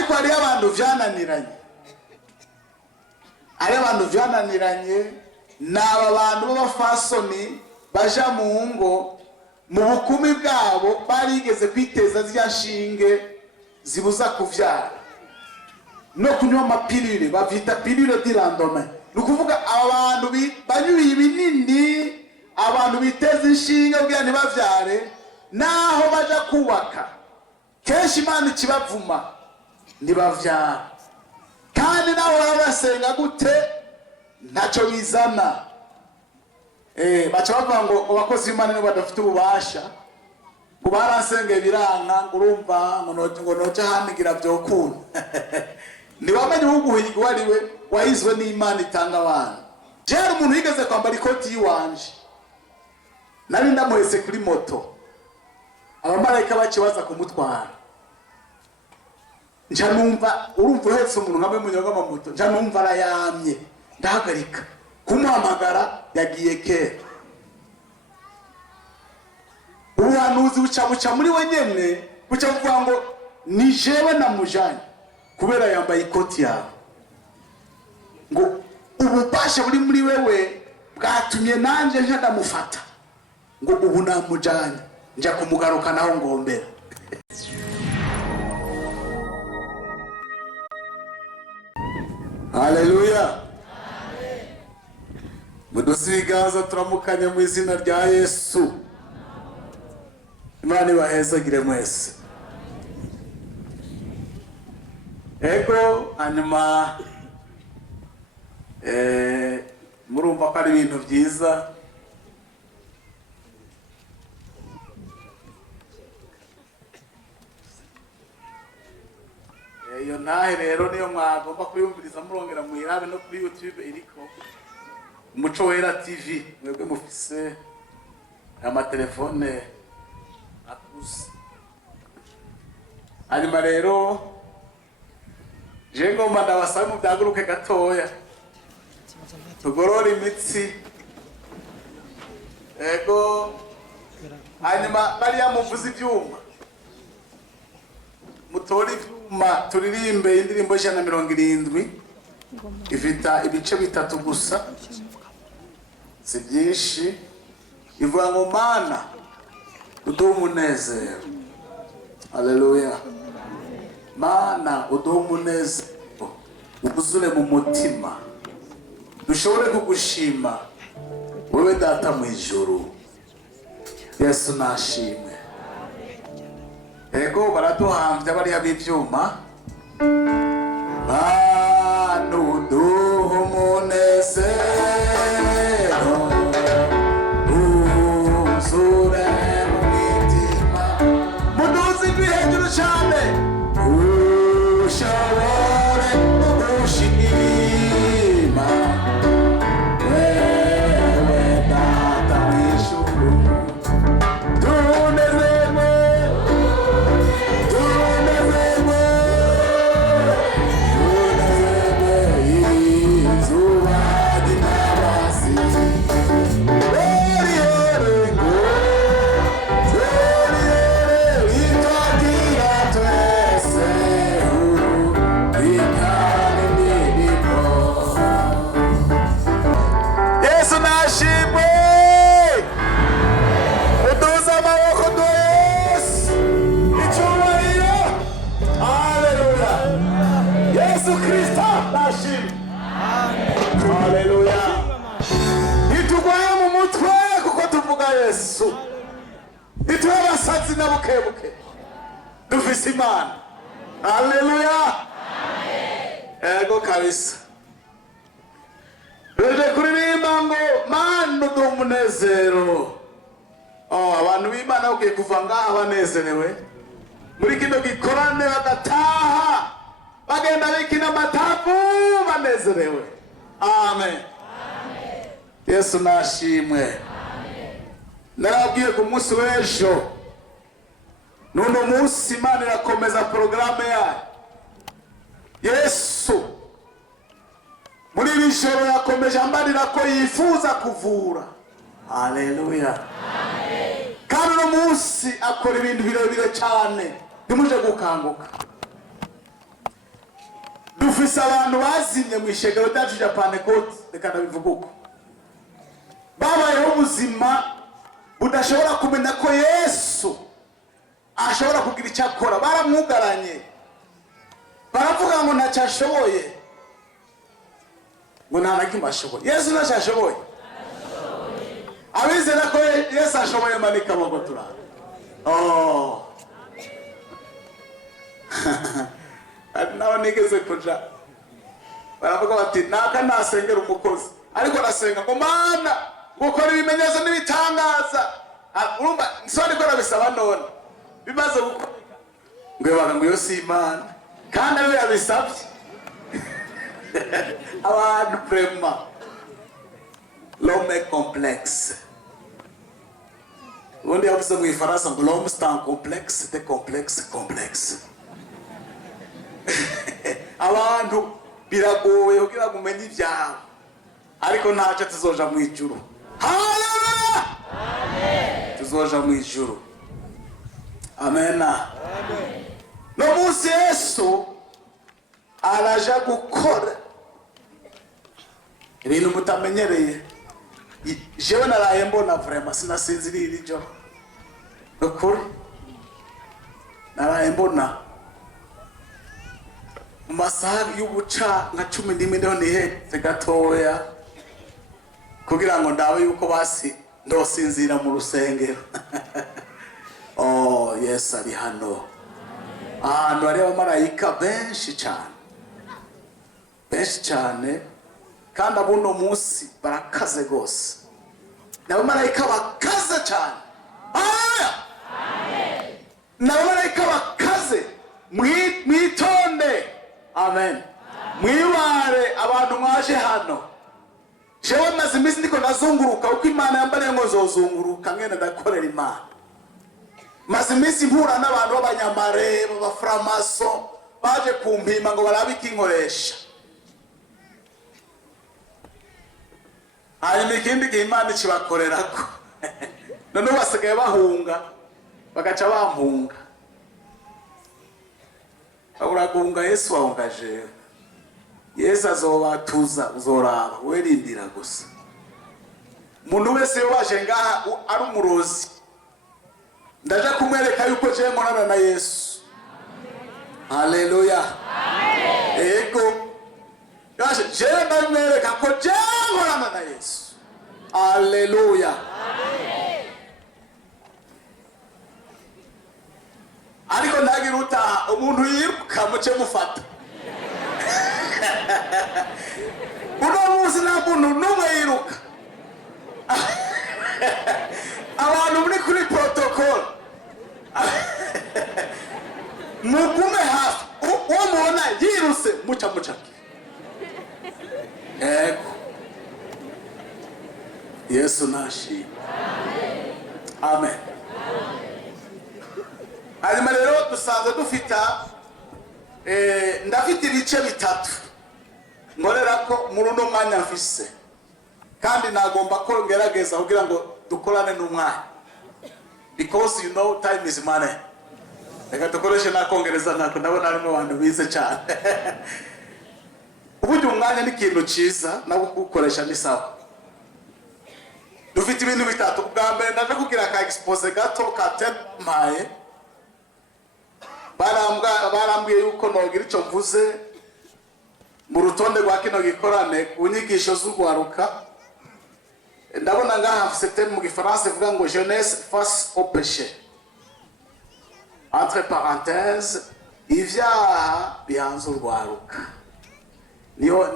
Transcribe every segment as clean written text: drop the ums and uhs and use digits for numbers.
ariko hari abantu vyananiranye n'aba bantu b'abafasoni baja mu ngo mu bukumi bwabo barigeze kwiteza zya nshinge zibuza kuvyara no kunywa amapilule, bavyita pilule dirandome. Nukuvuga abantu banyuye ibinini, abantu biteza inshinge kugira ntibavyare, naho baja kubaka kenshi Imana ikibavuma ntibavyara, kandi naho basenga gute ntacyo bizana. Baca bavuga ngo abakozi b'Imana nibo badafite ububasha, ngo baransengeye biranka, ngo urumva ngo noja hanigira vyokunda. Ntibamenye uguhiga wari we wahizwe n'Imana itanga abantu. Jera umuntu yigeze kwambara ikoti yiwanje, nari ndamuhese kuri moto, abamarayika bakibaza kumutwara, nja numva urumva uhetse umuntu nkamwe munyoga mu moto, nja numva arayamye, ndahagarika kumuhamagara, yagiye kera. Ubuhanuzi buca muri we nyene, buca buvuga ngo ni jewe namujanye kubera yambaye ikoti yawe, ngo ububasha buri muri wewe bwatumye nanje nja ndamufata, ngo ubu namujanye nja kumugaruka naho ngombera. Haleluya. Mudusigaza turamukanye mu izina rya Yesu. Imana ibahezagire mwese. Ego hanyuma murumva ko ari ibintu byiza. Iyo ntahe rero niyo mwagomba kuyumviriza murongera muyirabe no kuri YouTube iriko Umuco Wera TV. Mwebwe mufise amatelefone akuze. Hanyuma rero ngomba ndabasaba mu byaguruke gatoya tugorora imitsi. Ego hanyuma bariya muvuza ibyuma, mutora ibyuma turirimbe indirimbo 170 ifita ibice bitatu gusa, si byinshi. Ivuga ngo Mana uduhe umunezero. Haleluya. Mana uduhe umunezero ubuzure mu mutima, dushobore kugushima wewe data mu ijuru. Yesu nashimwe. Ego baraduhamvya bariya b'ivyuma. Mana uduhe umunezero ubuzure mu mitima, muduze ijwi hejuru cyane, ushobore kugushima wewe data w'ijuru. Tunezerwe izuba ry'imbabazi. Yesu nashimwe. Uduze amaboko Yesu icyubahiro. Haleluya. Yesu Kristo nashimwe. Haleluya. Nitugwaye mu mutwe kuko tuvuga Yesu, nitwe abasazi na bukebuke dufise Imana. Haleluya. Ego kabisa. Rede kuririmba ngo Mana uduhe umunezero. Abantu b'Imana ugiye kuva ngaha banezerewe muri kino gikorane, bagataha bagenda bikina amatavu banezerewe. Amen. Yesu nashimwe. Narabwiye ku munsi w'ejo, nuno munsi Imana irakomeza porogaramu yayo. Yesu muri iri joro yakomeje ambarira ko yifuza kuvura. Haleluya. Kandi uno munsi akora ibintu birebire cyane, ntimuje gukanguka. dufise abantu bazimye mu ishengero ryacu rya Pentecote, reka ndabivuga uko babayeho ubuzima budashobora kumenya ko Yesu ashobora kugira icyo akora. Baramwugaranye, baravuga ngo ntacyo ashoboye, ngo nta na kimwe ashoboye. Yesu ntacyo ashoboye. Abizera ko Yesu ashoboye manika amaboko turara. Nawe nigeze kuja baravuga bati naka nasengera umukozi, ariko nasenga ngo Mana gukora ibimenyetso n'ibitangaza. Urumva nsone ko nabisaba none bimaze gukoreka ngo baga ngo Yesu Imana kandi abe yabisabye. Abantu vraiment l'homme complexe. Ubundi yavuze mu Ifaransa ngo l'homme c'est un complexe, c'est complexe. Abantu biragoye kugira ngo umenye ibyawe, ariko ntacyo tuzoja mu ijuru. Haleluya, amen. Tuzoja mu ijuru, amen. No munsi Yesu araja gukora ibintu mutamenyereye. Jewe naraye mbona vraiment sinasinziriye iri joro, ukuri naraye mbona mu masaha y'ubuca nka 11 ndiho nihetse gatoya kugira ngo ndabe yuko basi ndosinzira mu rusengero. Oh, Yesu ari hano. Ahantu hari abamarayika benshi cyane, kandi abuno munsi barakaze gose. N'abamarayika bakaze cyane. Amen. N'abamarayika bakaze, mwitonde. Amen. Mwibare abantu mwaje hano. Jewe maze iminsi ndiko nazunguruka uko Imana yambariye ngo zozunguruka mwene ndakorera Imana. Maze iminsi mpura n'abantu b'abanyamare b'abaframaso baje kumpima ngo barabe ikinkoresha. Hari n'ikindi gihe Imana ikibakorerako. None basigaye bahunga bagaca bampunga. Uragunga Yesu wahungaje. Yesu azobatuza uzoraba werindira gusa. Umuntu wese waje ngaha ari umurozi, ndaja kumwereka yuko je nkorana na Yesu. Haleluya, amen. Ego gashe je ndamwereka ko je nkorana na Yesu. Haleluya, amen. Ariko ndagira utaha umuntu yiruka muce mufata. Uno munsi nta muntu n'umwe yiruka. Abantu muri kuri protocol mugume hafi, uwo mubona yiruse muca. Ego Yesu nashi, amen. Hanyuma rero dusanzwe dufita ndafite ibice bitatu nkorera ko muri uno mwanya mfise, kandi nagomba ko ngerageza kugira ngo dukorane n'umwanya, because you know time is money. Reka dukoreshe nakongereza nako ndabona harimo abantu bize cyane. Uburyo umwanya ni ikintu cyiza nabo gukoresha ni sawa. Dufite ibintu bitatu. Bwa mbere ndaje kugira ka expose gato ka temaye. Barambwiye yuko nogira icyo mvuze mu rutonde rwa kino gikorane ku nyigisho z'ugwaruka. Ndabona ngaha c'était mu gifaransa ivuga ngo jeunesse face au péché. Entre parenthèses, ivyaha bihanze urwaruka.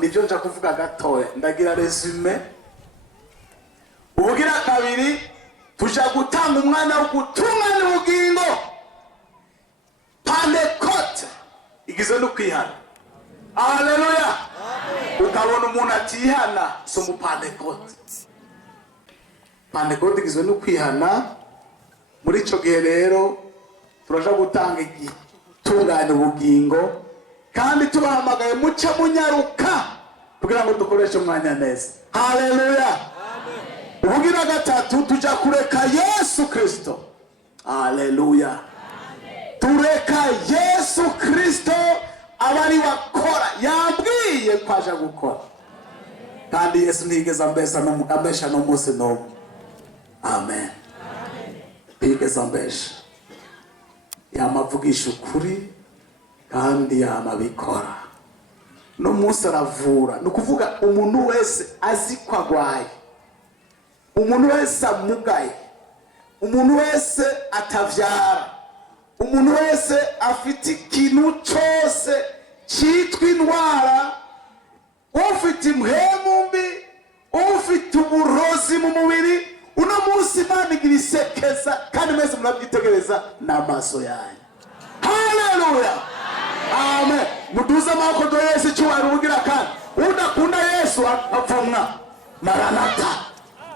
Nibyo nja kuvuga gatoya, ndagira resume. Ubugira kabiri tuja gutanga umwana wo gutunganya ubugingo. Pentecote igizwe no kwihana. Haleluya, amen. Ukabona umuntu atihana so mu Pentecote. Pentecote igizwe no kwihana. Muri ico gihe rero turaja gutanga igitunganya ubugingo, kandi tubahamagaye muca munyaruka kugira ngo dukoreshe umwanya neza. Haleluya, amen. Ubugira gatatu tuja kureka Yesu Kristo. Haleluya, amen. Tureka Yesu Kristo abari wakora yabwiye ko aje gukora. Kandi Yesu ntigeze ambesha n'umunsi n'umwe. Amen. Ntigeze ambesha. Yamavugisha ukuri kandi yamabikora. No munsi aravura. Nukuvuga umuntu wese azi ko agwaye, umuntu wese amugaye, umuntu wese atavyara, umuntu wese afite ikintu cyose cyitwa indwara, ufite impwemu mbi, ufite uburozi mu mubiri, uno munsi Imana igira isekeza kandi mwese murabyitegereza n'amaso yanyu. Haleluya. Amen. Muduze amaboko do Yesu cyubahiro ubugira kandi udakunda Yesu apfumwa. Maranatha.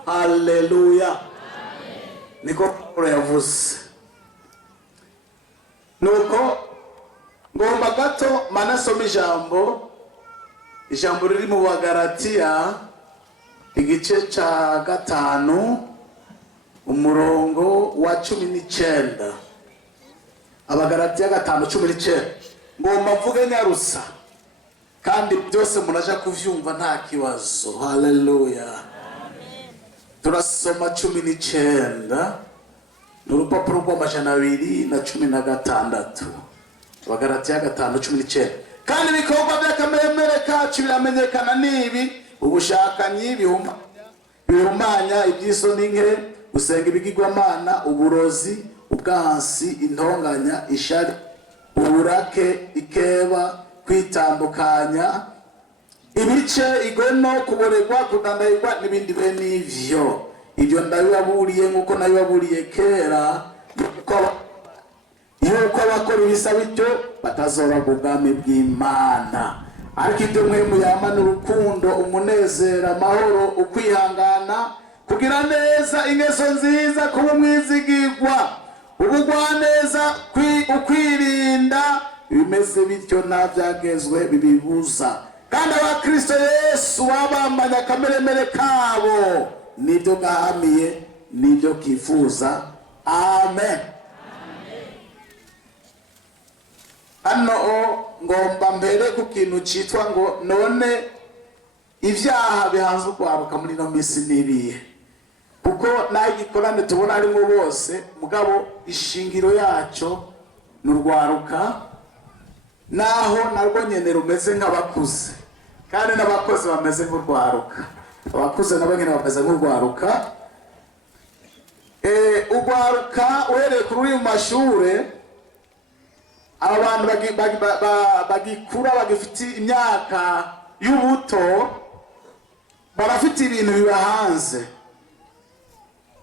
Haleluya. Niko Paulo yavuze. Nuko ngomba gato manasoma ijambo riri mu Bagalatiya igice ca 5 umurongo wa 19. Abagalatiya 5:19. Ngomba mvuge nyarusa kandi byose munaja kuvyumva nta kibazo. Haleluya. Turasoma 19 n'urupapuro rw'amajana 216. Abagalatiya 5:19. Kandi ibikorwa by'akameremere kacu biramenyekana nibi: ubushakanyi, bihumanya, iby'isoni nke, gusenga ibigirwamana, uburozi, ubwansi, intonganya, ishari, uburake, ikeba, kwitandukanya, ibice, igweno, kuboregwa, kudandahirwa n'ibindi bene ivyo. Ibyo ndabibaburiye nk'uko nabibaburiye kera, yuko abakora ibisa bityo batazora mu bwami bw'Imana. Ariko ibyo mwe muyamana urukundo, umunezero, amahoro, ukwihangana, kugira neza, ingeso nziza, kuba umwizigirwa, ubugwaneza, ukwirinda, bimeze bityo nta byagezwe bibibuza. Kandi abakristo Yesu babambanye akameremere kabo nibyo gahamiye, nibyo kifuza. Amen. Hano ngomba mbere ku kintu cyitwa ngo none ibyaha bihanze ukwaruka muri no misi nibiye, kuko nayo igikorane tubona harimo bose, mugabo ishingiro yacyo n'urwaruka, naho narwo nyene rumeze nk'abakuze kandi n'abakozi bameze nk'urwaruka. Abakuze nabo nyene bameze nk'urwaruka. Urwaruka uhereye kuri mu mashure, abantu bagikura bagifite imyaka y'ubuto, barafite ibintu bibahanze.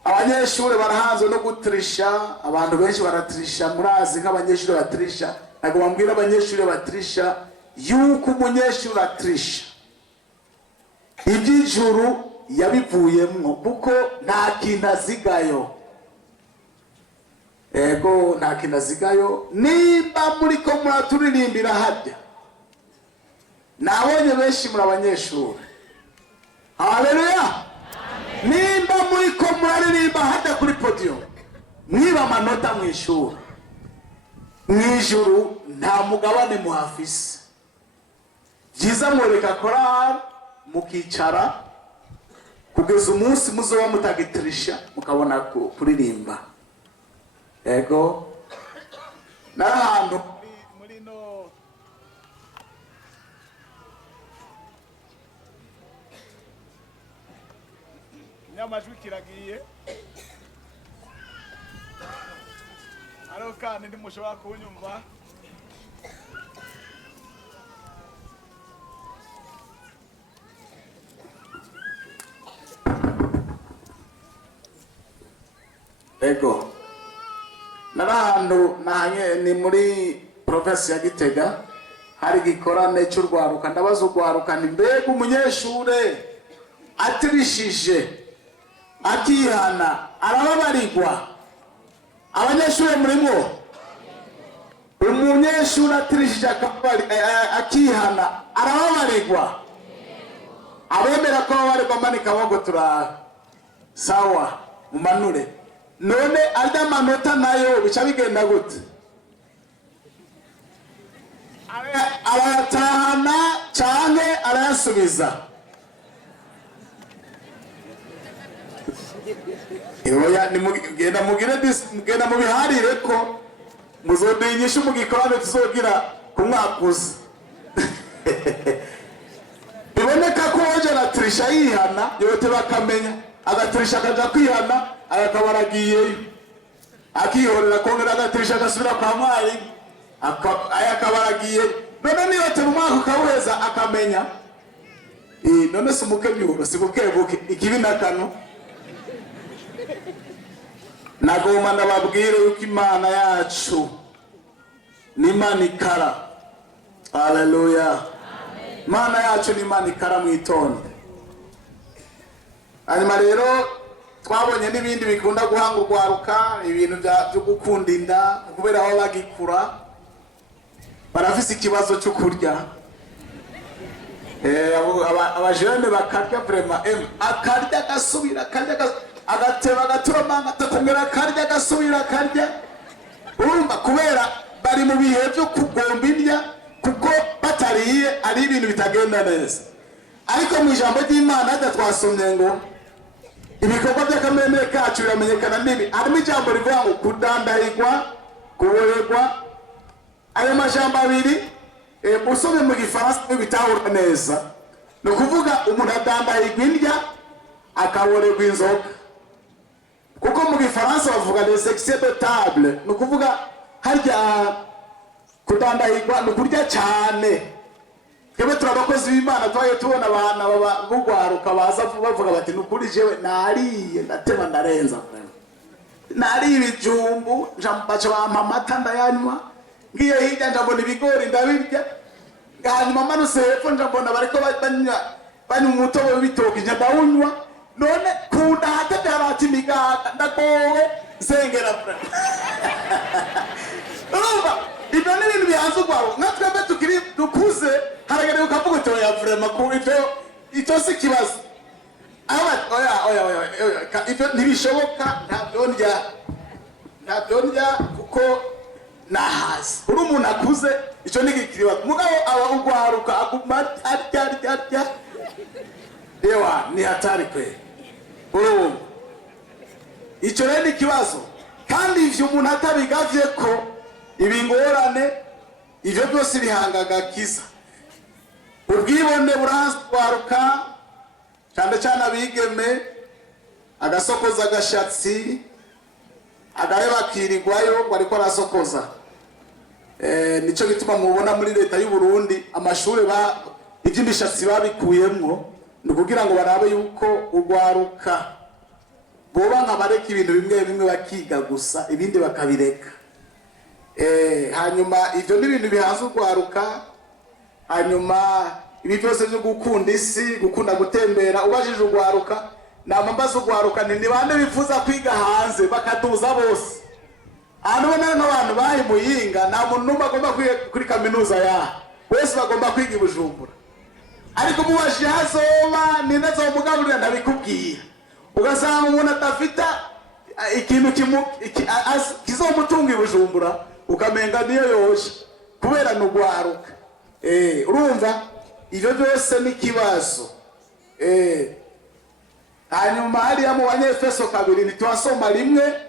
Abanyeshuri barahanze no gutrisha. Abantu benshi baratrisha, murazi nk'abanyeshuri batrisha. Ntabwo bambwira abanyeshuri batrisha yuko umunyeshuri atrisha iby'ijuru yabivuyemo, kuko nta kintu azigayo. Ego nta kintu azigayo. Nimba muri ko muraturirimbira hajya, nabonye benshi muri abanyeshuri. Haleluya. Nimba muri ko muraririmba hajya kuri podium, mwiba amanota mu ishuri, mwijuru nta mugabane muhafise. Byiza mwereka korali mukicara kugeza umunsi muzoba mutagitrisha mukabona kuririmba. Ego n'ahantu muri no nyamajwi kiragiye, ariko kandi ndimushobora kunyumva. Ego n'ahantu nahanye ni muri province ya Gitega, hari gikorane cy'urwaruka. Ndabaza urwaruka nti mbega umunyeshure atirishije akihana arababarirwa? Abanyeshure murimo umunyeshure atirishije akihana arababarirwa? Abemera ko babarirwa manika amaboko turaha. Sawa, mumanure. None alda manota nayo bica bigenda gute? aratahana cyane arayasubiza. Oya nimugenda mugenda mubiharire ko muzodenyisha umugikorane tuzogira kumwakuza. Biboneka ko waje aratrisha yihana yote bakamenya agatrisha akaja kwihana akabaragiyeyo akihorera kongera agatrisha agasubira kwa mwari akabaragiye none niyo tumwaka ukaweza akamenya none sumuke byuro sibukebuke ikibi nakano. Nagoma ndababwire yuko Imana yacu ni Imana ikara. Haleluya. Imana yacu ni Imana ikara mwitonde. Hanyuma rero twabonye n'ibindi bikunda guhanga urwaruka ibintu byo gukunda inda kubera aho bagikura barafise ikibazo cyo kurya. Abajene bakarya vraiment akarya gasubira akarya agateba agaturama atakongera akarya agasubira akarya. Urumva kubera bari mu bihe byo kugomba indya kuko batariye ari ibintu bitagenda neza. Ariko mu ijambo ry'Imana twasomye ngo ibikorwa by'akamere kacu biramenyekana nibi. Harimo ijambo rivuga ngo kudandahirwa, kuborerwa. Ayo majambo abiri usome mu Gifaransa bitahura neza. No kuvuga umuntu adandahirwa indya akaborerwa inzoga. Kuko mu Gifaransa bavuga les excès de table. No kuvuga harya kudandahirwa no kurya cyane. Kebe turabakozi b'Imana twaye tubona abana bugwaruka baza bavuga bati nukuri jewe nariye ndatema ndarenza. Nari ibijumbu jambacho bamamata ndayanywa. Ngiye hirya ndabona ibigori ndabirya. Hanyuma manuse hepfo ndabona bariko banywa umutobe w'ibitoki ndawunywa. None kunda hata harati migaga ndagowe sengera bra. Urumva ibyo ni ibintu bihanzugwaho natwe tukiri dukuze haragere ukavuga uti oya vraiment ko icyo si kibazo. Oya ibyo ntibishoboka ntabyo ndya kuko nahazi. Uri umuntu akuze icyo nigikiriwa mugabo aba ugwaruka aguma arya ewa ni hatari kwe. Icyo rero ni kibazo kandi ivyo umuntu atabigavye ko ibingorane ivyo byose bihangaga kiza. Ubwibone buraharuka cyane cyane abigeme agasokoza agashatsi agareba kirirwayo bariko arasokoza. Nico gituma mubona muri leta y'u Burundi amashure iby'imishatsi babikuyemwo nukugira ngo barabe yuko urwaruka boba nkabareka ibintu bimwe bakiga gusa ibindi bakabireka. Hanyuma ivyo ni ibintu bihanze urwaruka. Hanyuma ibi byose byo gukunda isi gukunda gutembera ubajije urwaruka namambaza urwaruka ni bande bifuza kwiga hanze bakaduza bose. N'abantu bahi muyinga nta muntu numva agomba kuri kaminuza wese bagomba kwiga i Bujumbura. Ariko mubajije hazoma ninazo mugaburira ndabikubwiye ugasanga umuntu atafita ikintu kizomutunga i Bujumbura ukamenga niyo yoje kubera n'urwaruka. Urumva ivyo byose ni kibazo. Hanyuma hariya mu Banyefeso 2 ntitwasoma rimwe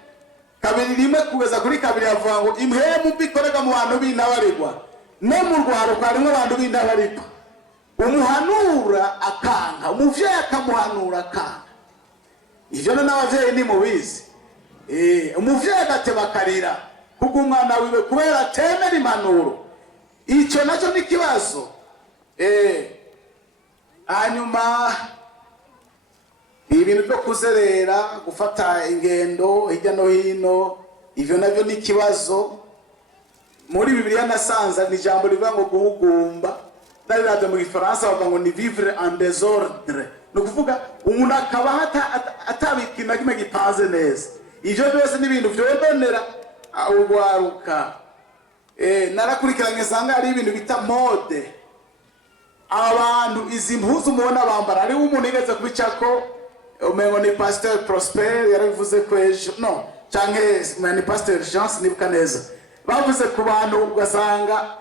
kugeza kuri 2 avuga ngo impemu bikorega mu bantu b'intabarirwa no mu rwaruka harimo abantu b'intabarirwa. Umuhanura akanga umuvyeyi akamuhanura akanga. Ivyo n'abavyeyi ni mubizi. Umuvyeyi agateba karira kuko umwana wiwe kubera temera impanuro. Icyo nacyo ni kibazo. Hanyuma ibintu byo kuzerera gufata ingendo hirya no hino ivyo navyo ni kibazo. Muri Bibiliya nasanza ni jambo rivuga ngo guhugumba. Nari mu Gifaransa bavuga ngo ni vivre en désordre. No kuvuga umuntu akaba atabikina kimwe gipaze neza. Ivyo byose ni ibintu vyononera urwaruka. Narakurikiranye sanga ari ibintu bita mode. Abantu izi mpuzu mubona bambara ari umuntu igeze kubicako umengo ni Pasteur Prosper yaravuze ko ejo canke ni Pasteur Jean nibuka neza bavuze ku bantu ugasanga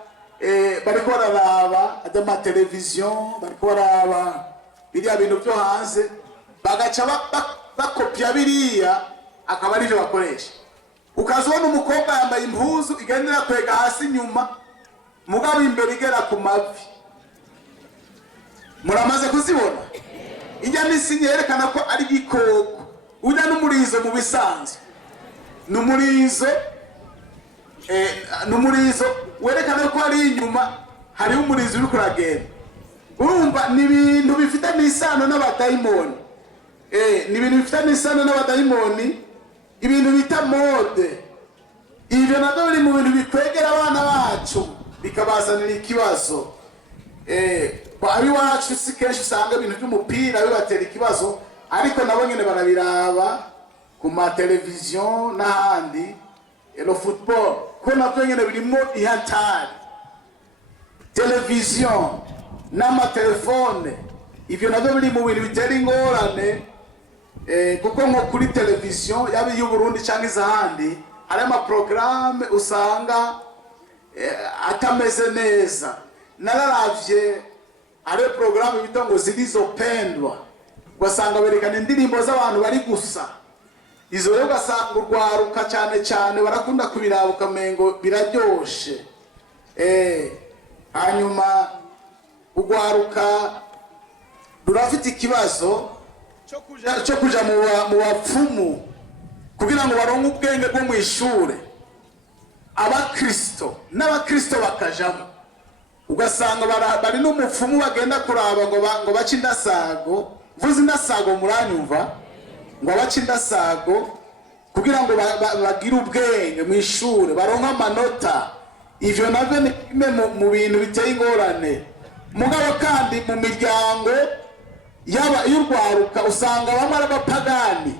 bariko bararaba amateleviziyo, bariko baraba biriya bintu byo hanze, bagaca bakopya biriya, akaba arivyo bakoresha. Ukazibona umukobwa yambaye impuzu igendera kwega hasi inyuma, mugabo imbere igera ku mavi. Muramaze kuzibona? Ijya misi yerekana ko ari gikoko. Ujya n'umurizo mu bisanzwe. Numurizo werekana ko ari inyuma, hari umurizo uri kuragenda. Urumva ni ibintu bifite n'isano n'abadayimoni. Ni ibintu bifite n'isano n'abadayimoni, ibintu bita mode. Ibyo nabyo biri mu bintu bikwegera abana bacu bikabazanira ikibazo. Abi wacu si kenshi usanga ibintu by'umupira bibatera ikibazo, ariko nabo nyine barabiraba ku mateleviziyo n'ahandi. Le football ko nabyo nyine birimo ihatari. Televiziyo n'amatelefone, ibyo nabyo biri mu bintu bitera ingorane, kuko nko kuri televiziyo yaba iy'u Burundi cyangwa izahandi, hari amaporogaramu usanga atameze neza. Nararavye hari porogaramu bita ngo zilizopendwa, ugasanga berekana indirimbo z'abantu bari gusa. Izo rero ugasanga urwaruka cyane cyane barakunda kubiraba ukamengo biraryoshe. Hanyuma urwaruka rurafite ikibazo cyo kuja mu bapfumu kugira ngo baronke ubwenge bwo mu ishure. Abakristo n'abakristo bakajamo, ugasanga bari n'umupfumu bagenda kuraba ngo bace indasago. Vuze indasago muranyumva? Ngo bace indasago kugira ngo bagire ubwenge mu ishure, baronke amanota. Ivyo navyo ni kimwe mu bintu biteye ingorane. Mugabo kandi mu miryango y'urwaruka usanga bamwe ari abapagani.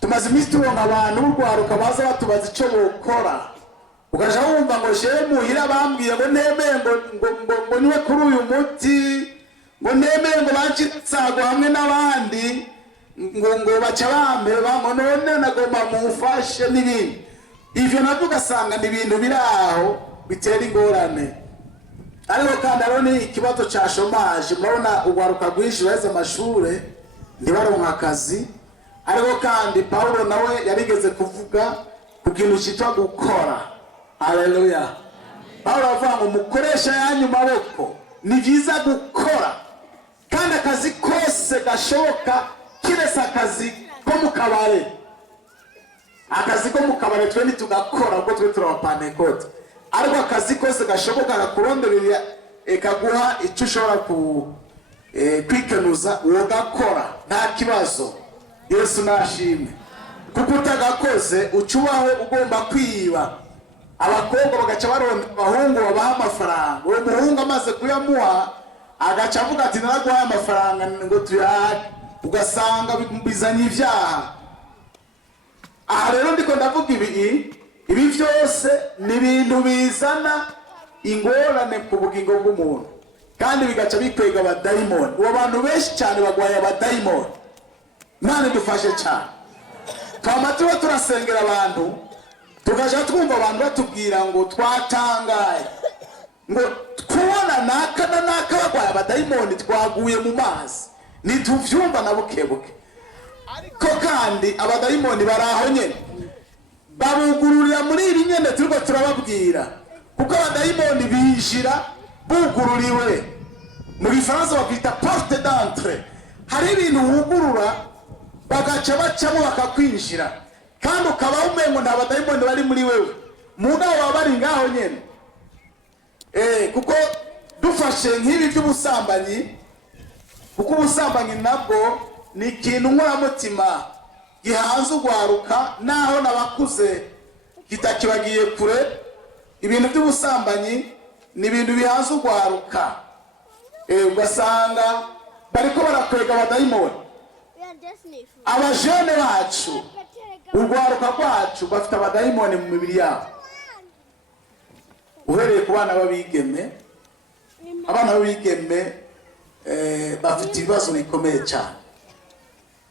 Tumaze iminsi tubona abantu b'urwaruka baza batubaza icyo bokora, ukaja wumva ngo shehe muhira bambwiye ngo nemeye ngo niwe kuri uyu muti, ngo nemeye ngo bace insago hamwe n'abandi, ngo baca bampeba, ngo none nagomba mumfashe n'ibindi. Ivyo nabyo ugasanga ni ibintu biri aho bitera ingorane. Ariko kandi hariho ni ikibazo ca shomaje. Murabona urwaruka rwinshi baheze amashure ntibaronka akazi. Ariko kandi Paulo nawe yarigeze kuvuga ku kintu cyitwa gukora. Haleluya. Paulo avuga ngo mukoresha yanyu maboko, ni byiza gukora, kandi akazi kose gashoboka kiretse akazi ko mu kabare. Akazi ko mu kabare twe nitugakora ubwo twe turabapantekote, ariko akazi kose gashoboka gakuronderera kaguha icyo ushobora kwikenuza uwo gakora nta kibazo. Yesu nashimwe. Kuko utagakoze ucubaho ugomba kwiba. Abakobwa bagaca baronda abahungu babaha amafaranga, uwo muhungu amaze kuyamuha agaca avuga ati naraguhaye amafaranga ngo tuyahe, ugasanga bizanye ibyaha. Aha rero ndiko ndavuga ibi byose ni ibintu bizana ingorane ku bugingo bw'umuntu, kandi bigaca bikwega abadayimoni. Uwo bantu benshi cyane bagwaye abadayimoni. Imana idufashe cyane. Twamatuwe turasengera abantu, tukaja twumva abantu batubwira ngo twatangaye, ngo kubona naka na naka bagwaye abadayimoni twaguye mu mazi. Nituvyumva na bukebuke. Ariko kandi abadayimoni baraho nyene babugururira muri iri nyene turiko turababwira, kuko abadayimoni binjira bugururiwe. Mu Gifaransa bakwita porte d'entrée. Hari ibintu wugurura bagaca bacamo bakakwinjira, kandi ukaba umengo nta badayimoni bari muri wewe, mugabo baba bari ngaho nyene. Kuko dufashe nk'ibi by'ubusambanyi, kuko ubusambanyi nabwo ni ikintu nkoramutima gihanze urwaruka, naho n'abakuze kitakibagiye kure. Ibintu by'ubusambanyi ni ibintu bihanze urwaruka. Ugasanga bariko barakwega abadayimoni. Abajene bacu, urwaruka rwacu bafite abadayimoni mu mibiri yabo. Uhereye ku bana b'abigeme, abana b'abigeme bafite ibibazo bikomeye cyane,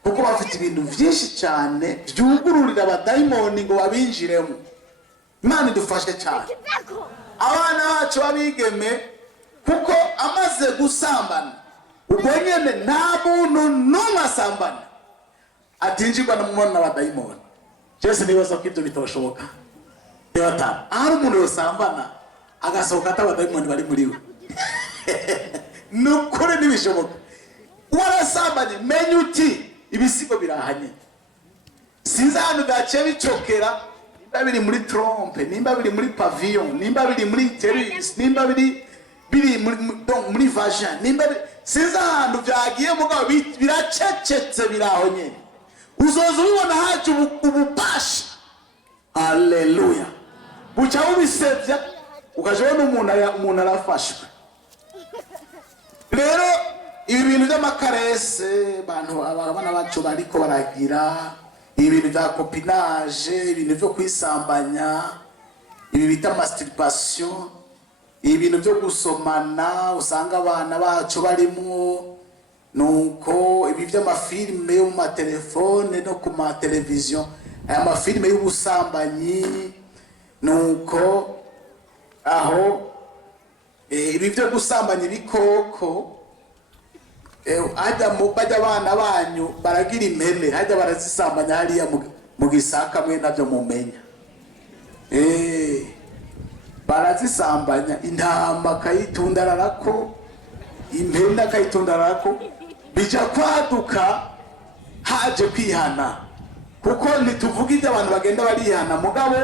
kuko bafite ibintu byinshi cyane byugururira abadayimoni ngo babinjiremo. Imana idufashe cyane. abana bacu babigeme, kuko amaze gusambana ubwo nyene nta muntu n'umwe asambana atinjirwa n'umwana wa dayimoni. Cyese nibaza ko ibyo bitoshoboka. Yota ari umuntu yosambana agasohoka atabadayimoni bari muri we. Nukuri nibishoboka. Warasambanye menye uti ibisigo birahanye. Sinzi ahantu gace bicokera, nimba biri muri trompe, nimba biri muri pavillon, nimba biri muri terrace, nimba biri muri vagin, nimba sinzi ahantu byagiye mugabo biracecetse birahonye. Uzoza ubibona haje ububasha. Haleluya. Buca ubisebya ukajabona umuntu arafashwe. Rero ibi bintu by'amakarese abantu abana bacu bariko baragira, ibintu bya copinage, ibintu byo kwisambanya, ibi bita masturbation, ibintu byo gusomana usanga abana bacu barimo, nuko ibi by'amafilme yo mu matelefone no ku mateleviziyo, aya mafilme y'ubusambanyi, nuko aho ibi byo gusambanya ibikoko, bajya abana banyu baragira impene, hajya barazisambanya hariya mu gisaka mwe nabyo mumenya. Barazisambanya, intama kayitundararako, impene kayitundararako, bija kwaduka haje kwihana. Kuko ntituvuga ibyo abantu bagenda barihana, mugabo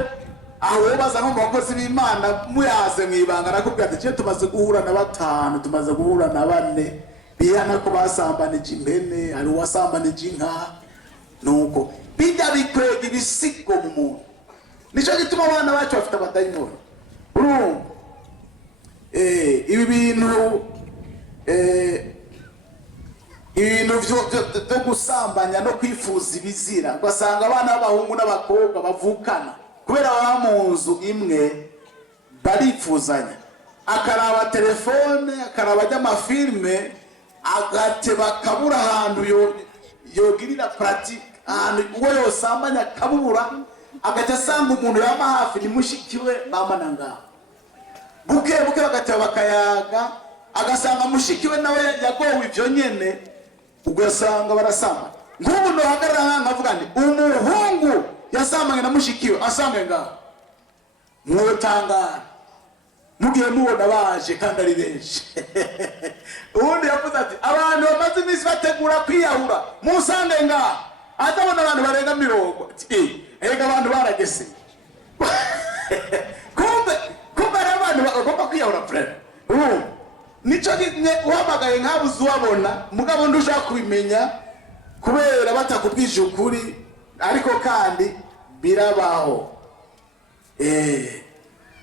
aho baza nko mu bakozi b'Imana muyaze mwibanga nakubwira ati tumaze guhura na 5, tumaze guhura na 4 bihana ko basambanije impene, hari uwasambanije inka, nuko bijya bikwega ibisigo mu muntu. Nico gituma abana bacu bafite abadayimoni. Urumva ibi bintu byo gusambanya no kwifuza ibizira, ugasanga abana b'abahungu n'abakobwa bavukana kubera baba mu nzu imwe barifuzanya, akaraba telefone, akaraba y'amafilme, agateba kabura ahantu yogirira pratique, ahantu uwo yosambanya kabura, agaca asanga umuntu yama hafi ni mushikiwe bamana ngaho. Buke bagateba bakayaga, agasanga mushikiwe nawe yagowe ivyo nyene, ugasanga barasamba. Nk'ubu nohagarara nkavuga nti umuhungu yasambanye na mushikiwe asambe ngaho, mwotangara mugiye mubona baje kandi ari benshi. Ubundi yavuze ati abantu bamaze iminsi bategura kwiyahura musange ngaho, atabona abantu barenga 50. Ega abantu baragese. kumbe abantu bagomba kwiyahura friend. Nico uhamagaye nkabuze uwabona, mugabo ndushaka kubimenya kubera batakubwije ukuri, ariko kandi birabaho.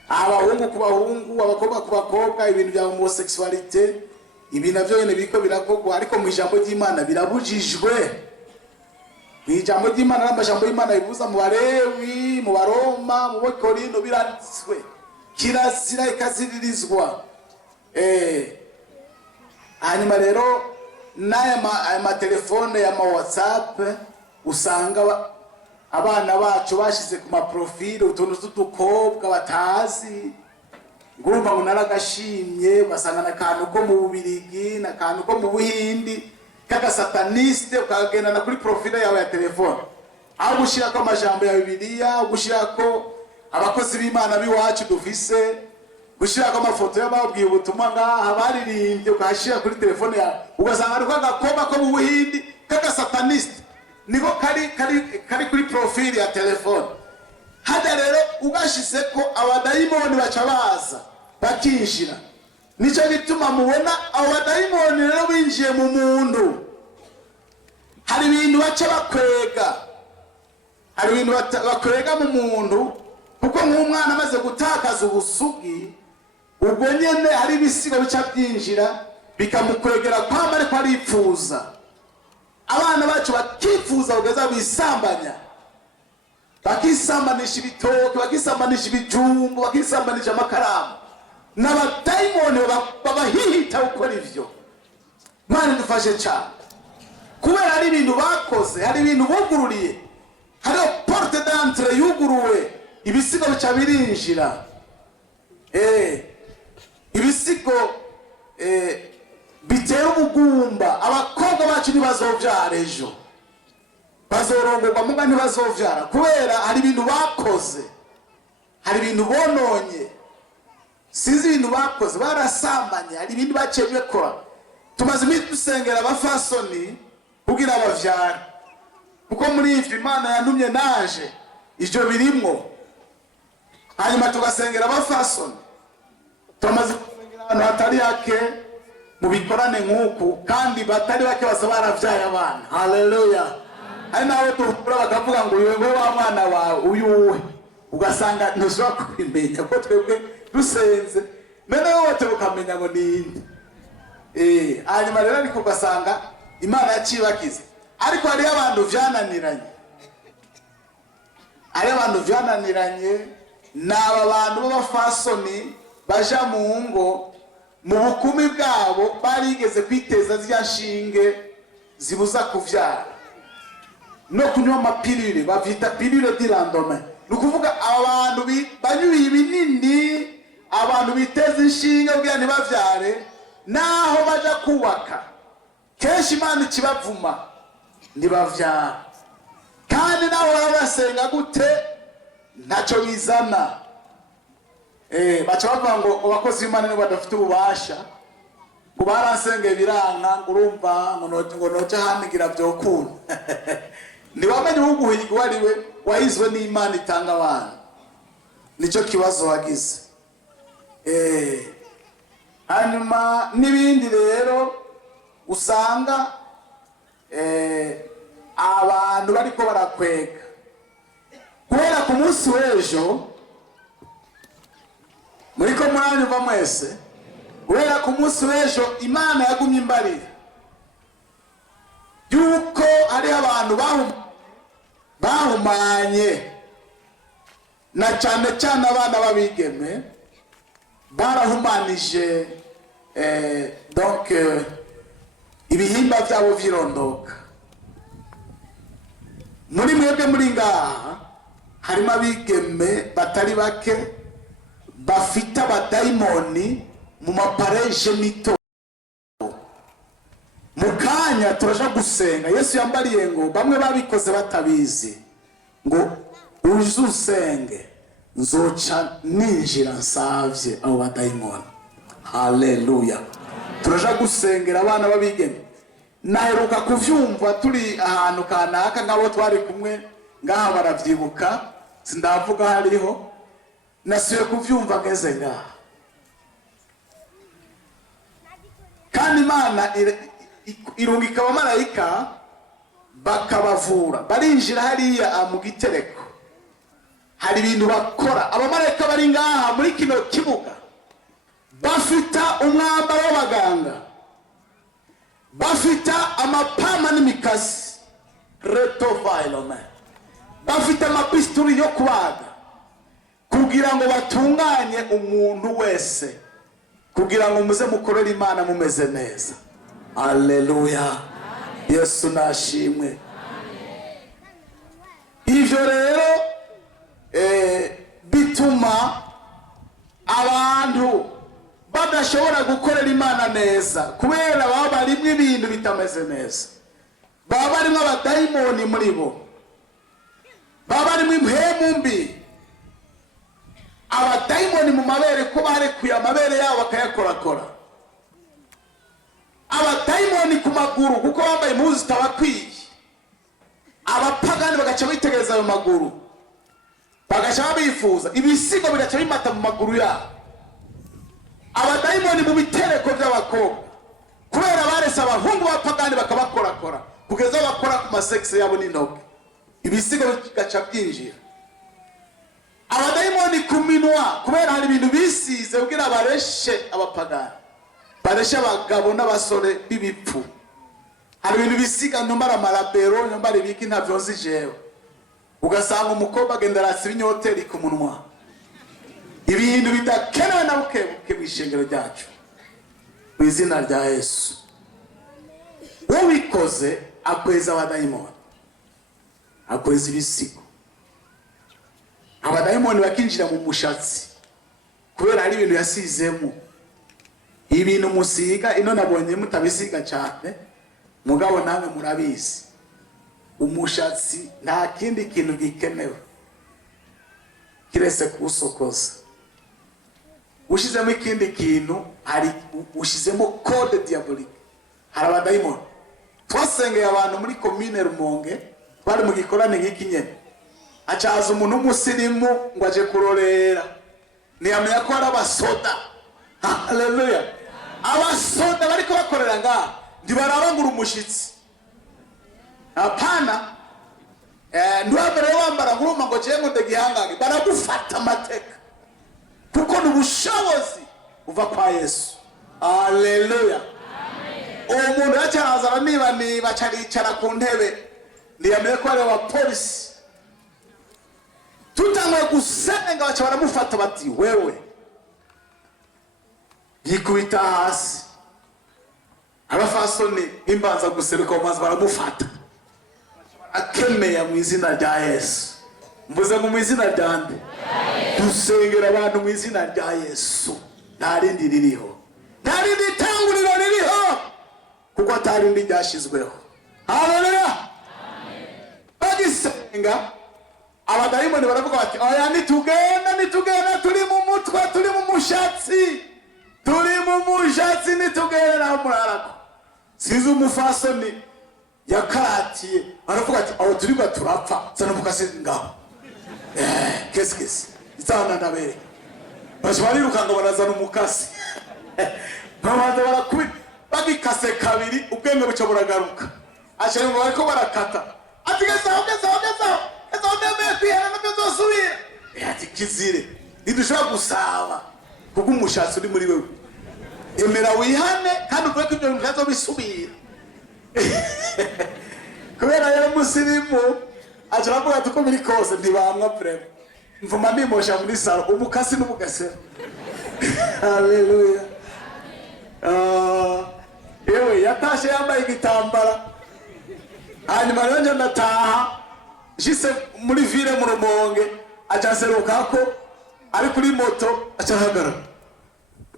Abahungu ku bahungu, abakobwa ku bakobwa, ibintu bya homosexualité, ibi navyo nyene biko birakogwa, ariko mu ijambo ry'Imana birabujijwe. Mu ijambo ry'Imana n'amajambo y'Imana bivuza mu Balewi, mu Baroma, mu Korinto biranditswe. Kirazira ikaziririzwa. Hanyuma rero n'aya matelefone ya WhatsApp usanga abana bacu bashize ku maprofile utuntu tudukobwa batazi, ngurumva ngo naragashimye, basanga nakantu ko mu Bubirigi, nakantu ko mu Buhindi, kaka sataniste, ukagendana kuri profile yawe ya telefone, aho gushirako amajambo ya Bibiliya, gushirako abakozi b'Imana biwacu dufise, gushirako amafoto y'ababwiye ubutumwa ngaha baririmbye, ukashira kuri telefone yawe, ugasanga ari kagakobwa ko mu Buhindi, kaka sataniste niko kari kuri profile ya telefone. Hada rero ugashize ko abadayimoni baca baza bakinjira. Nico gituma mubona abadayimoni rero binjiye mu muntu, hari ibintu baca bakwega, hari ibintu bakwega mu muntu, kuko nk'umwana amaze gutakaza ubusugi, ubwo nyene hari ibisigo bica byinjira bikamukwegera kwamba ariko aripfuza. Abana bacu bakifuza kugeza bisambanya, bakisambanisha ibitoke, bakisambanisha ibijumbu, bakisambanisha amakaramu, n'abadayimoni babahihita gukora ivyo. Mana dufashe cyane, kubera hari ibintu bakoze, hari ibintu bugururiye, hari porte d'entrée yuguruwe, ibisigo bica birinjira. ibisigo bitera ubugumba. Abakobwa bacu ntibazovyara ejo, bazorongorwa muga ntibazovyara, kubera hari ibintu bakoze, hari ibintu bononye. Sinzi ibintu bakoze, barasambanye, hari ibintu baciye bikora. Tumaze iminsi dusengera abafasoni kugira bavyara, kuko muri ivyo Imana yantumye naje ivyo birimwo. Hanyuma tugasengera abafasoni, tumaze kusengera ahantu hatari hake mu bikorane nk'uku, kandi batari bake basa baravyaye abana. Haleluya. Hari nawe tuhura bakavuga ngo wewe wa mwana wawe uyuwe, ugasanga ntushobora kubimenya ko twebwe dusenze, none wote ukamenya ngo ninde. Hanyuma rero ariko ugasanga Imana yacibakize. Ariko hari abantu vyananiranye, hari abantu vyananiranye, n'aba bantu b'abafasoni baja mu ngo mu bukumi bwabo barigeze kwiteza zya shinge zibuza kuvyara no kunywa amapilule, bavyita pilule di lendemain. Nukuvuga abantu banyuye ibinini, abantu biteza inshinge kugira ntibavyare, naho baja kubaka kenshi Imana ikibavuma ntibavyara, kandi naho barasenga gute ntacyo bizana. Baca bavuga ngo abakozi b'Imana nibo badafite ububasha, ngo barasengeye biranka, ngo urumva ngo noce hanigira vyokunda. Ntibamenye uguhiga wari we wahizwe n'Imana itanga abana. Nico kibazo wagize. Hanyuma n'ibindi rero usanga abantu bariko barakwega kubera ku munsi w'ejo. Muriko muranyumva mwese? Kubera ku munsi w'ejo Imana yagumye imbarira yuko ari abantu bahumanye, na cyane cyane abana babigeme barahumanije donc ibihimba byabo vyirondoka. Muri mwebwe muri ngaha harimo abigeme batari bake bafite abadayimoni mu mapareje mito. Mukanya turaja gusenga, Yesu yambariye ngo bamwe babikoze batabizi, ngo uzusenge nzoca ninjira nsavye abo badayimoni. Haleluya. Turaja gusengera abana babigeme. Naheruka kuvyumva turi ahantu kanaka ngabo twari kumwe ngaha, baravyibuka sindavuga hariho, nasuye kuvyumva ngeze ngaha. Kandi Imana irungika abamarayika bakabavura, barinjira hariya mu gitereko, hari ibintu bakora. Abamarayika bari ngaha muri kino kibuga bafita umwambaro w'abaganga, bafita amapama n'imikasi reto vailome, bafite amapisturi yo kubaga kugira ngo batunganye umuntu wese, kugira ngo muze mukorera Imana mumeze neza. Haleluya. Yesu nashimwe. Ivyo rero bituma abantu badashobora gukorera Imana neza, kubera baba barimwe ibintu bitameze neza. Baba barimo abadayimoni muri bo, baba barimo impemu mbi. Abadayimoni mu mabere ko barekuye amabere yabo bakayakorakora, abadayimoni ku maguru kuko bambaye impuzu zitabakwiye. Abapagani bagaca bitegereza ayo maguru, bagaca bifuza ibisigo bigaca bimata mu maguru yabo. Abadayimoni mu bitereko by'abakobwa, kubera barese abahungu b'abapagani bakabakorakora kugeza bakora ku masexe yabo n'intoke, ibisigo bigaca byinjira. Abadayimoni ku minwa, kubera hari ibintu bisize kugira bareshe abapagani, bareshe abagabo n'abasore b'ibipfu. Hari ibintu bisiga nyombara marabero, nyombara ibiki ntavyo nzi jewe. Ugasanga umukobwa agenda arasiba inyoteri ku munwa, ibintu bidakenewe na bukebuke mw'ishengero ryacu. Mu izina rya Yesu, ubikoze akweza abadayimoni, akweza ibisigo. Abadayimoni bakinjira mu mushatsi, kubera hari ibintu yasizemo. Ibintu musiga ino nabonye mutabisiga cyane, mugabo namwe murabizi. Umushatsi nta kindi kintu gikenewe kirese kusokoza. Ushizemo ikindi kintu, hari ushizemo code diabolique. Hari abadayimoni. Twasengeye abantu muri commune Rumonge bari mu gikorane nk'iki nyene. Acaza umuntu w'umusirimu ngo aje kurorera. Niyamenya ko ari abasoda. Haleluya. Abasoda bariko bakorera ngaha ndibarabangura umushitsi. Apana nduabere wambara nguruma ngo jengo ndegihangange baragufata amateka. Kuko n'ubushobozi uva kwa Yesu. Haleluya. Umuntu yacaza niba bacaricara ku ntebe ndiyameye ko ari abapolisi. Tutangwe gusenga baca baramufata bati wewe yikubita hasi. Abafasoni imbanza guseruka maze baramufata akemeye mu izina rya Yesu. Mvuze mu izina ryande dusengera abantu mu izina rya Yesu. Nta rindi ririho, nta rindi tanguriro ririho, kuko atari rindi ryashizweho. Haleluya. Bagisenga abadayimoni baravuga bati oya nitugenda turi mu mutwe, turi mu mushatsi, nitugenda na murarako. Sizo umufasoni yakaratiye aravuga ati aho turi ga turapfa sana mukase ngaho. Kesi izana nabere bashwari rukanga barazana umukasi. Babanza barakubita bagikase kabiri ubwenge buca buragaruka. Ashari ngo bariko barakata ati gezaho ndemeye kwihana n'byozosubira. Ati kizire nidushobora gusaba kuko umushatsi uri muri wewe. Emera wihane kandi uvuge ko ibyo bintu bizobisubira. Kubera yari musirimu acavuga ati uko biri kose ntibamwa prema mvuma nimosha muri saro ubukasi n'ubugasera. Haleluya. Yewe yatashe yambaye igitambara hanyuma yonje ndataha jise muri ville mu Rumonge acaseruka ko ari kuri moto acahagara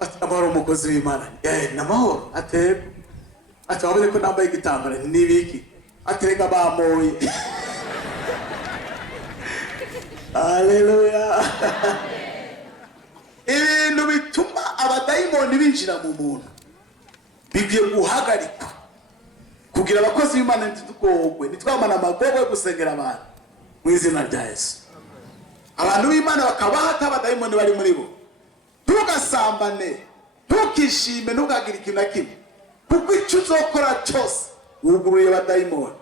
ati amahoro umukozi w'Imana. Namahoro ate wabone ko nambaye igitambara nibiki aterega bamoye. Haleluya. Ibintu bituma abadayimoni binjira mu muntu bigiye guhagarikwa kugira abakozi b'Imana ntitugogwe, nitwamana amagogwe yo gusengera abantu mu izina rya Yesu. Abantu b'Imana bakabahata abadayimoni bari muri bo. Tugasambane, tukishime, ntugagira ikintu na kimwe, kuko icyo uzokora cyose wuguruye abadayimoni.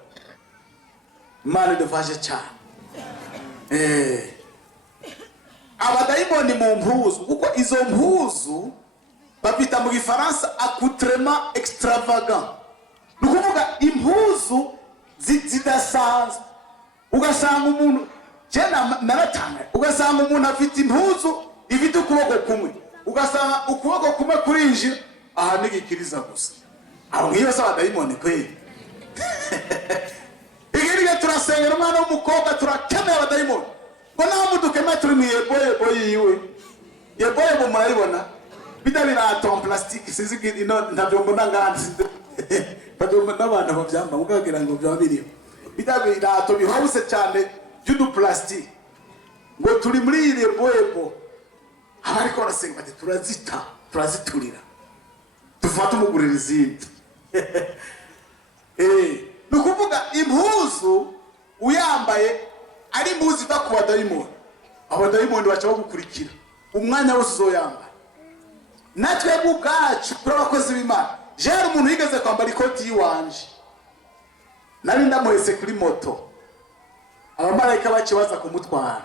Imana idufashe cyane. Abadayimoni mu mpuzu, kuko izo mpuzu babita mu Gifaransa accoutrement extravagant. Nukuvuga impuzu zidasanzwe. Ugasanga umuntu naratanga, ugasanga umuntu afite impuzu ifite ukuboko kumwe, ugasanga ukuboko kumwe kurinjira aha nigikiriza gusa. Abo ngiyo abadayimoni kweli. Igiriye turasengera umwana w'umukobwa turakemera abadayimoni. Ngo naho mudukemera turi mu yeboyebo yiwe. Yeboyebo murayibona bidabirato en plastique sizi ino ntavyo mbona nganzi. Badoma n'abantu bavyamba mukagira ngo byabiriho. Bidabirato bihawuse cyane by'udu plastique. Ngo turi muri yeboyebo. Abariko barasenga bati turaziturira. Tufata umugurira izindi. Nukuvuga impuzu uyambaye ari impuzu iva ku badayimoni. Abadayimoni baca bagukurikira umwanya wose uzoyambara. Natwe bwacu kuri abakozi b'Imana, jero umuntu yigeze kwambara ikoti yiwanje, nari ndamuhese kuri moto, abamarayika bakibaza kumutwara.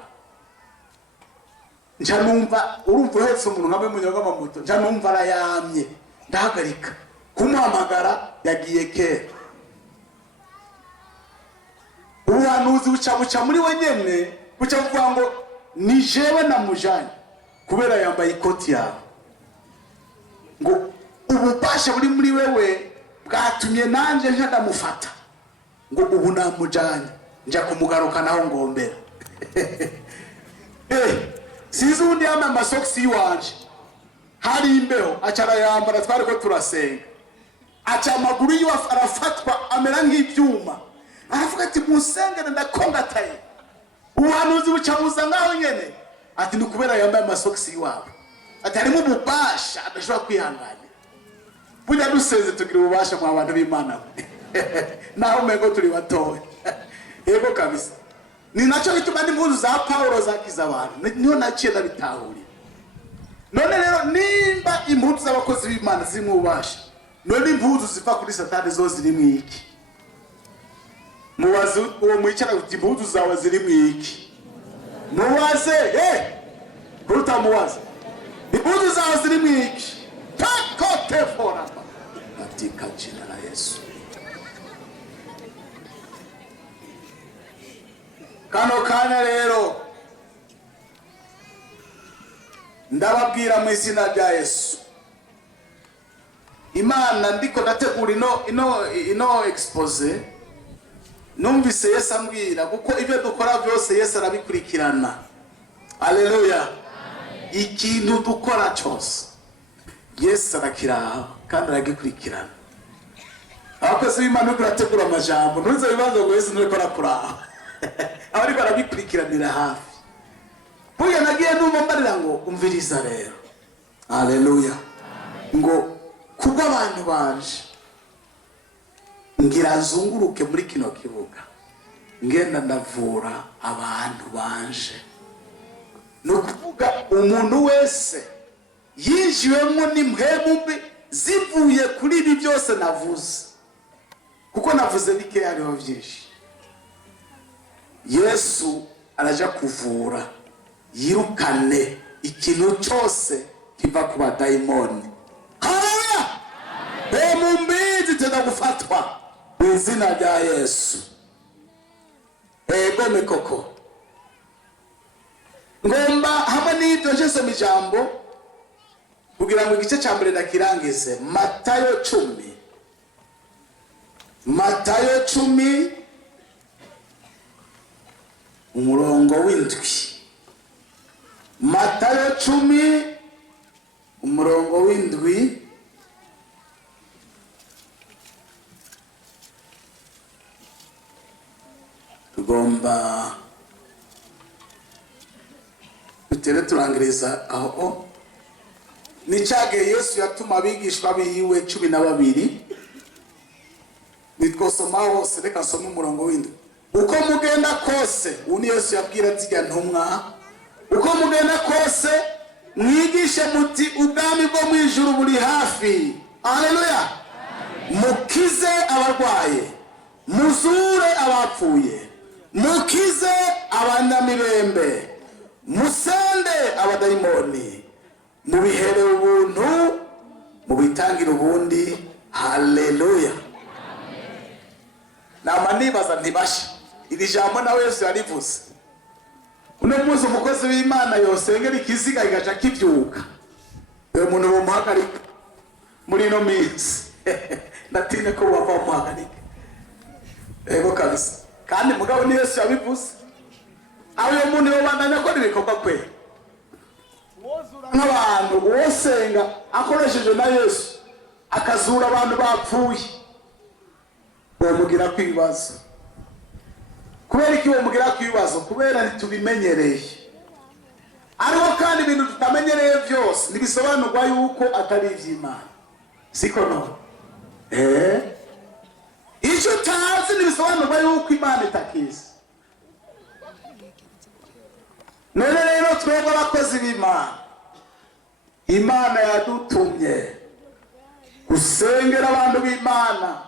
Nja numva urumva uhetse umuntu nkamwe munyoga mu moto, nja numva arayamye, ndahagarika kumuhamagara yagiye kera. Ubuhanuzi buca muri we nyene buca buvuga ngo ni jewe namujanye kubera yambaye ikoti yawe. Ngo ububasha buri muri wewe bwatumye nanje nja ndamufata, ngo ubu namujanye nja kumugaruka naho ngombera. Sizi undi yambaye amasogisi yiwanje hari imbeho acara yambara twari ko turasenga aca amaguru yiwe arafatwa amera nk'ibyuma aravuga ati musengere ndakongataye ubuhanuzi bucabuza ngaho nyene ati ni kubera yambaye amasogisi yiwabo ati harimo ububasha adashobora kwihangana burya duseze tugira ububasha mu bantu b'Imana naho mego turi batowe yego kabisa ni nacyo bituma n'impuzu za Paulo zakiza abantu niho naciye nabitahuri none rero nimba impuzu z'abakozi b'Imana zirimo ububasha none impuzu ziva kuri Satani zo ziri mu iki mubaze uwo mwicara kuti impuzu zawe ziri mu iki mubaze utamubaze impuzu zawe ziri mu iki takote fora katika jina la Yesu. Kano kanya rero ndababwira mu izina rya Yesu, Imana ndiko ndategura ino expose numvise Yesu ambwira kuko ibyo dukora byose Yesu arabikurikirana. Haleluya. Ikintu dukora cyose Yesu arakira kandi aragikurikirana. Abakozi b'Imana kurategura amajambo ntuze bibazo ngo Yesu niko arakura ariko arabikurikiranira hafi. Buya nagiye numambarira ngo umviriza rero. Haleluya. Ngo kuba abantu banje ngira zunguruke muri kino kibuga ngenda ndavura abantu banje, no kuvuga umuntu wese yinjiwemo n'impemu mbi zivuye kuri ibi byose navuze, kuko navuze bike hariho byinshi. Yesu araja kuvura yirukane ikintu cyose kiva ku badayimoni. Haleluya. Impemu mbi zitenda gufatwa mu izina rya Yesu. Gome koko ngomba hamwe n'ibyo Yesu mu ijambo kugira ngo igice cya mbere ndakirangize. Matayo 10 umurongo w'indwi. Matayo 10 umurongo w'indwi. Tugomba tutere turangiriza aho nicyage Yesu yatuma abigishwa biwe 12. Nitwosoma hose, reka nsome umurongo w'indwi. Uko mugenda kose, uni Yesu yabwira nzijya ntumwa, uko mugenda kose mwigishe muti ubwami bwo mu ijuru buri hafi. Haleluya. Mukize abarwaye, muzure abapfuye, mukize abanyamirembe, musende abadayimoni, mubihere ubuntu, mubitangire ubundi. Haleluya. Nama nibaza ntibasha iri jambo nawe Yesu yarivuze. Uno munsi umukozi w'Imana yosengera ikiziga igaca kibyuka, uwo muntu bumuhagarika muri no minsi ndatinye ko wava umuhagarika. Ego kabisa. Kandi mugabo ni Yesu yabivuze. Aho uyo muntu yobandanya ko ibikorwa kwe nk'abantu uwosenga akoresheje na Yesu akazura abantu bapfuye, bamugira kwibaza. Kubera iki bamugira kwibaza? Kubera ntitubimenyereye. Ariko kandi ibintu tutamenyereye byose nibisobanurwa yuko atari iby'Imana. Siko no? Icyo tazi nibisobanurwa yuko Imana itakizi. None rero twebwe abakozi b'Imana, Imana yadutumye gusengera abantu b'Imana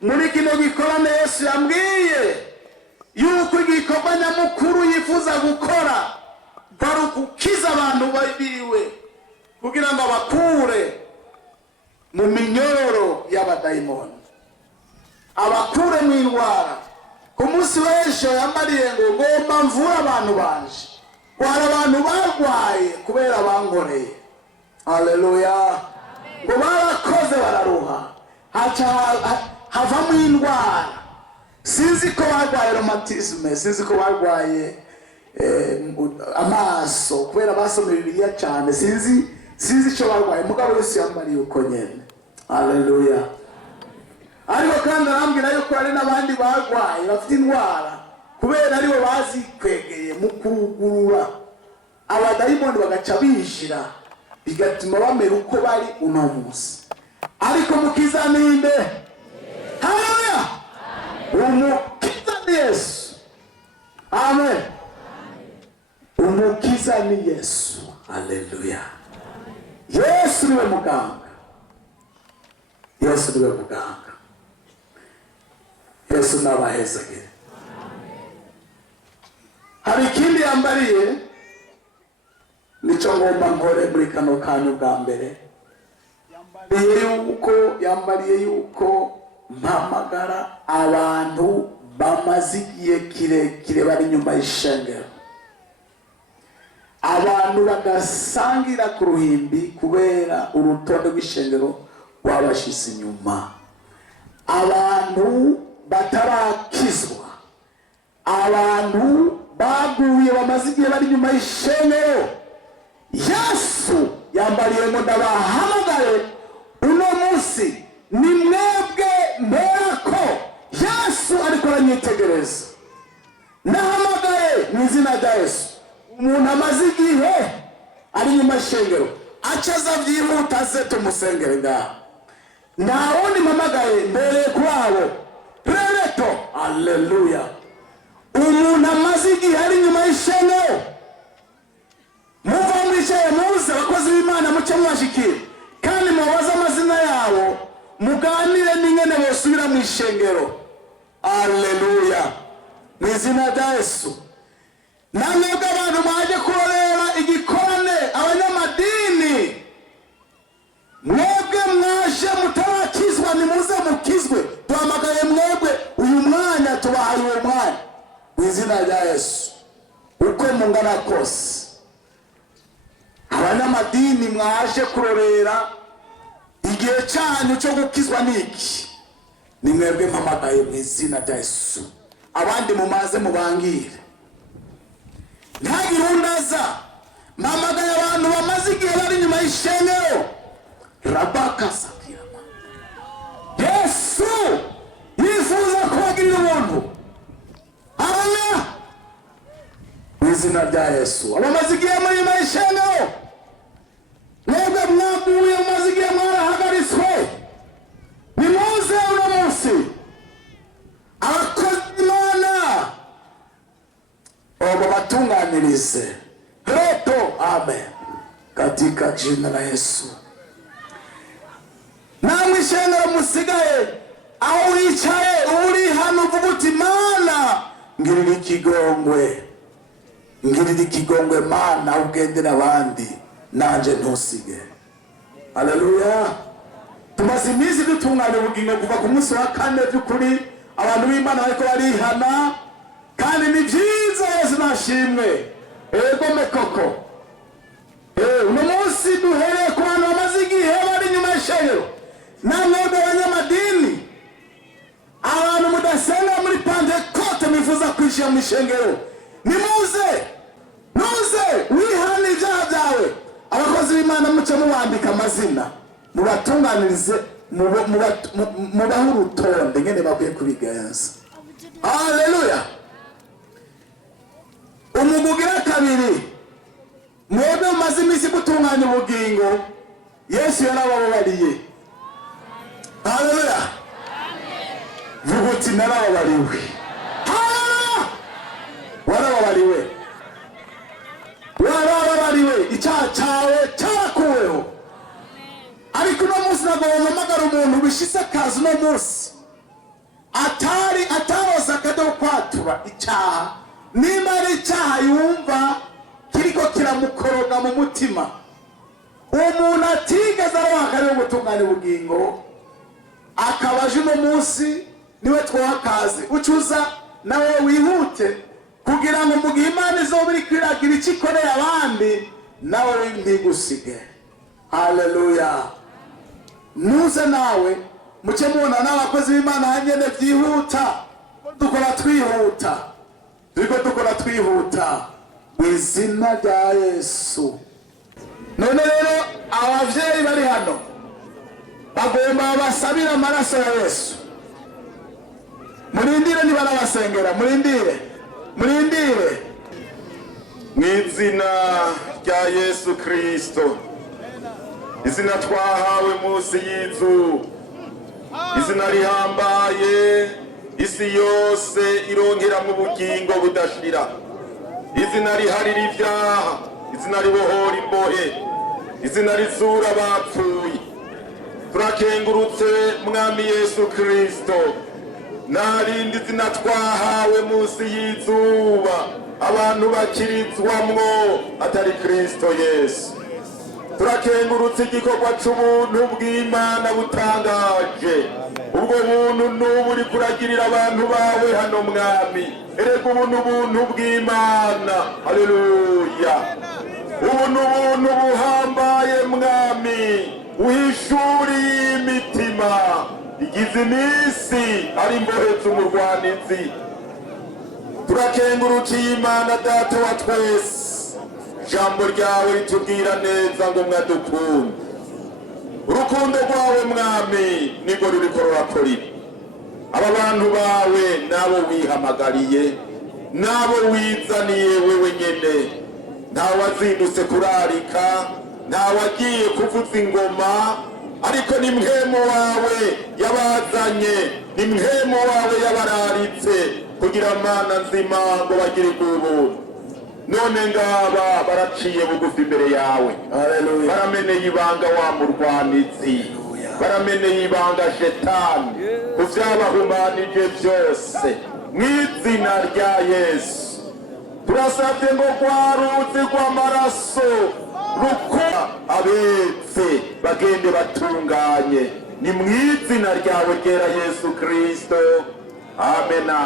muri kino gikorane. Yesu yambwiye yuko igikorwa nyamukuru yifuza gukora bari gukiza abantu biwe kugira ngo abakure mu minyororo y'abadayimoni, abakure mu indwara. Ku munsi w'ejo yambariye ngo ngomba mvura abantu banje, hari abantu barwaye kubera bankoreye. Haleluya. Ngo barakoze bararuha, havamo indwara. Sinzi ko barwaye romantisme, sinzi ko barwaye amaso kubera basoma Bibiliya cyane sinzi icyo barwaye mugabo Yesu yambariye uko nyene. Haleluya. Ariko kandi arambwira yuko hari n'abandi barwaye bafite indwara kubera aribo bazikwegeye mu kugurura abadayimoni bagaca binjira bigatuma bamera uko bari uno munsi. Ariko mukiza ninde? Haleluya. Umukiza ni Yesu. Amen. Umukiza ni Yesu. Haleluya. Yesu niwe muganga. Yesu niwe muganga. Yesu nabahezage. Hari ikindi yambariye nico ngomba nkore muri kano kanyu bwa mbere. Yambariye yuko mpamagara abantu bamaze igihe kirekire bari nyuma y'ishengero. Abantu bagasangira ku ruhimbi kubera urutonde rw'ishengero rwabashyize inyuma. Abantu batarakizwa. Abantu baguye bamaze igihe bari nyuma y'ishengero. Yesu yambariye ngo ndabahamagare uno munsi ni mwebwe mberako. Yesu ariko aranyitegereza. Nahamagaye mu izina rya Yesu. Umuntu amaze igihe ari nyuma y'ishengero acaza byihuta ze tumusengere ngaho. Nta wundi mpamagaye mbere kwabo rereto. Haleluya. Umuntu amaze igihe ari nyuma y'ishengero muva mwicaye muze abakozi b'Imana muce mwashikira kandi mubaze amazina yabo muganire n'ingene bosubira mu ishengero. Haleluya. Mu izina rya Yesu. Namwe abantu baje kurorera igikorane abanyamadini mwebwe mwaje mutarakizwa nimuze mukizwe. Tuhamagaye mwebwe uyu mwanya tubahaye uwo mwanya mu izina rya Yesu. Uko mungana kose abanyamadini mwaje kurorera igihe cyanyu cyo gukizwa niki ni mwebwe mpamagaye mu izina rya Yesu. Abandi mumaze mubangire ntagire undaza. Mpamagaye abantu bamaze igihe bari nyuma y'ishengero. Rabaka sakirama. Yesu yifuza kubagirira ubuntu. Haleluya. Mu izina rya Yesu. Abamaze igihe muri nyuma y'ishengero mwebwe mwaguye mumaze igihe mwarahagaritswe nimuze uno munsi. Abakozi b'Imana batunganirize reto. Amen. Katika jina la Yesu. Namwe ishengero musigaye aho wicaye uri hano uvuga uti Mana ngirira ikigongwe. Ngirira ikigongwe Mana ugendera abandi nanje ntusige. Haleluya. Tumaze iminsi dutunganya ubugingo kuva ku munsi wa kane by'ukuri abantu b'Imana bariko barihana kandi ni byiza. Yesu nashimwe. Ego mekoko. Uno munsi duhereye ku bantu bamaze igihe bari nyuma y'ishengero. Namwe abanyamadini abantu mudasenga muri Pentecote mwifuza kwinjira mu ishengero nimuze wihane ibyaha byawe. Abakozi b'Imana muce mubandika amazina mubatunganirize mubahe urutonde ngene bakwiye kubigenza. Haleluya. Umugugira kabiri mwebwe mumaze iminsi gutunganya ubugingo Yesu yarabababariye. Haleluya. Vuga uti narababariwe. Haleluya. Warababariwe. Warababariwe. Icyaha cyawe cyarakuweho. Ariko uno munsi nagomamagara umuntu bishitse akazi uno munsi ataroza akajya kwatura icyaha. Nimba ari icyaha yumva kiriko kiramukoroga mu mutima umuntu atigeze arohakariwe gutunganya ubugingo akabaje uno munsi niwe twakaze ucuza nawe wihute kugira ngo mu gihe Imana izoba iri kwiragira icyo ikoreye abandi nawe ntigusige. Haleluya. Nuze nawe muce mubona n'abakozi b'Imana hanyene byihuta dukora twihuta. mu izina rya Yesu. None rero abavyeyi bari hano bagomba basabira amaraso ya Yesu. Murindire nibarabasengera, murindire mu izina rya Yesu Kristo, izina twahawe munsi y'izu, izina rihambaye isi yose irongera mu bugingo budashira, izina riharira ibyaha, izina ribohora imbohe, izina rizura abapfuye. Turakengurutse mwami Yesu Kristo, nta rindi zina twahawe munsi y'izuba abantu bakirizwamwo atari Kristo Yesu. Turakengurutse igikorwa c'ubuntu bw'Imana butangaje. Ubwo buntu n'ubu uri kuragirira abantu bawe hano mwami. Erega ubuntu bw'Imana, haleluya. Ubuntu buhambaye mwami, uhishuriye imitima igize iminsi ari imbohe z'umurwanizi. Turakengurukiye Imana Data wa twese, jambo ryawe ritubwira neza ngo mwadukunda. Urukundo rwawe mwami nirwo ruriko rurakora ibi. Aba bantu bawe nabo wihamagariye, nabo wizaniye wewe nyene. Ntawazindutse kurarika, ntawagiye kuvuza ingoma, ariko ni mpwemu wawe yabazanye, ni mpwemu wawe yabararitse kugira Mana nzima ngo bagire ubuntu. None ngaba baraciye bugufi imbere yawe, haleluya. Barameneye ibanga wa murwanizi, barameneye ibanga Shetani ku vyabahumanije byose mu izina rya Yesu. Turasabye ngo rwaruzi rw'amaraso rukora abetse bagende batunganye, ni mu izina ryawe ryera Yesu Kristo, amena.